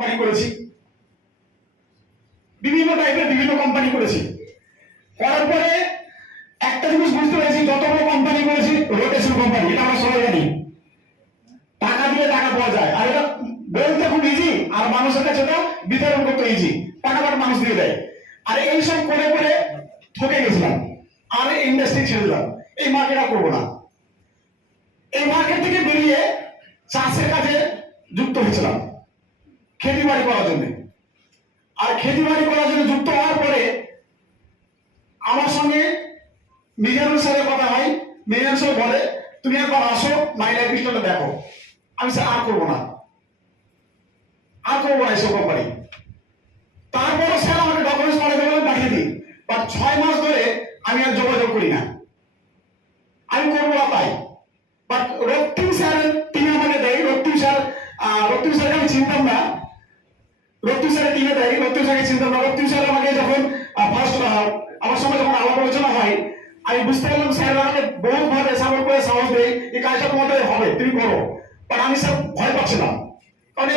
Company করেছি, বিভিন্ন টাইপের বিভিন্ন কোম্পানি করেছি। করার পরে একটা জিনিস বুঝতে পেরেছি, যত বড় কোম্পানি করেছি রোটেশন কোম্পানি, এটা আমরা সবাই জানি, টাকা দিলে টাকা পাওয়া যায়, আর এটা বলতে খুব ইজি, আর মানুষের কাছে এটা বিতরণ করতে ইজি, টাকাটা মানুষ দিয়ে দেয়। আর এইসব করে করে ঠকে গেছিলাম, আর ইন্ডাস্ট্রি ছেড়ে দিলাম, এই মার্কেট করবো না। এই মার্কেট থেকে বেরিয়ে চাষের কাজে যুক্ত হয়েছিলাম, খেতি বাড়ি করার জন্য। আর খেতি বাড়ি করার জন্য যুক্ত হওয়ার পরে আমার সঙ্গে মিজানুর স্যারের কথা হয়। মিজানুর স্যার বলে, তুমি একবার আসো, মাই লাইফ স্টাইলটা দেখো। আমি স্যার আর করবো না, আর করবো না এসব কোম্পানি। তারপরে স্যার আমাকে ডকুমেন্টস পাঠাতে বলে, পাঠিয়ে দিই, বাট 6 মাস ধরে আমি আর যোগাযোগ করি না, আমি করবো না তাই। বাট রক্তিম স্যার তিনি আমাকে দেয়, রক্তিম স্যারকে আমি চিনতাম না, রক্তিম স্যারের টিমে দেয়, রক্তিম স্যারকে চিনতাম না। রক্তিম স্যার আমাকে যখন ফার্স্ট আমার সঙ্গে যখন আলাপ আলোচনা হয়, আমি বুঝতে পারলাম স্যার আমাকে বহু ভাবে সাপোর্ট করে সাহস দেয়, এই কাজটা তোমাদের হবে, তুমি করো। বাট আমি স্যার ভয় পাচ্ছিলাম, কারণ